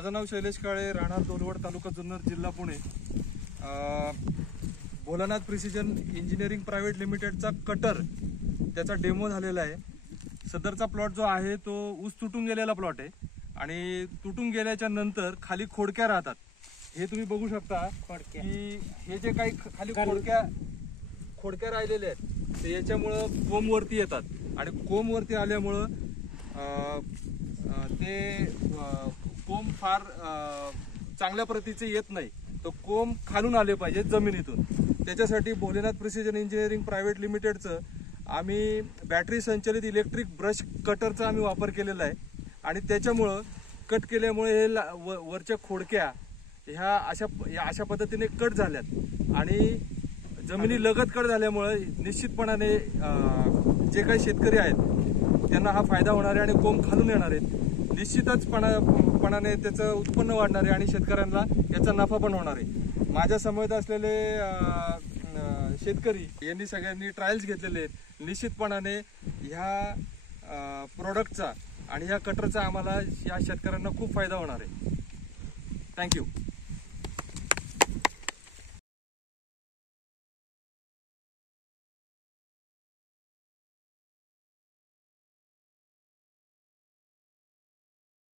माझं नाव शैलेश काळे, राहणार दोलवड, तालुका जुन्नर, जिल्हा Pune. Bholanath precision engineering private लिमिटेडचा कटर त्याचा डेमो झालेला आहे। सदरचा प्लॉट जो आहे तो ऊस तुटून गेलेला प्लॉट आहे आणि तुटून गेल्याच्या नंतर खाली खोडक्या राहतात। हे तुम्ही बघू शकता की हे जे काही खाली खोडक्या राहिलेले आहेत ते याच्यामुळं कोंब वरती येतात आणि कोंब वरती आल्यामुळं ते कोंब फार चांगल्या प्रतीचे येत नाही। तो कोंब खालून आले पाहिजे जमिनीतून। त्याच्यासाठी भोलेनाथ प्रिसिजन इंजिनिअरिंग प्रायव्हेट लिमिटेडचं आम्ही बॅटरी संचलित इलेक्ट्रिक ब्रश कटरचा आम्ही वापर केलेला आहे आणि त्याच्यामुळं कट केल्यामुळे हे वरच्या खोडक्या ह्या अशा पद्धतीने कट झाल्यात आणि जमिनी लगत कट झाल्यामुळे निश्चितपणाने जे काही शेतकरी आहेत त्यांना हा फायदा होणार आहे आणि कोंब खालून येणार आहेत। निश्चितच पणाने त्याचं उत्पन्न वाढणार आहे आणि शेतकऱ्यांना याचा नफा पण होणार आहे। माझ्या समवेत असलेले शेतकरी यांनी सगळ्यांनी ट्रायल्स घेतलेले आहेत। निश्चितपणाने ह्या प्रोडक्टचा आणि ह्या कटरचा आम्हाला या शेतकऱ्यांना खूप फायदा होणार आहे। थँक्यू।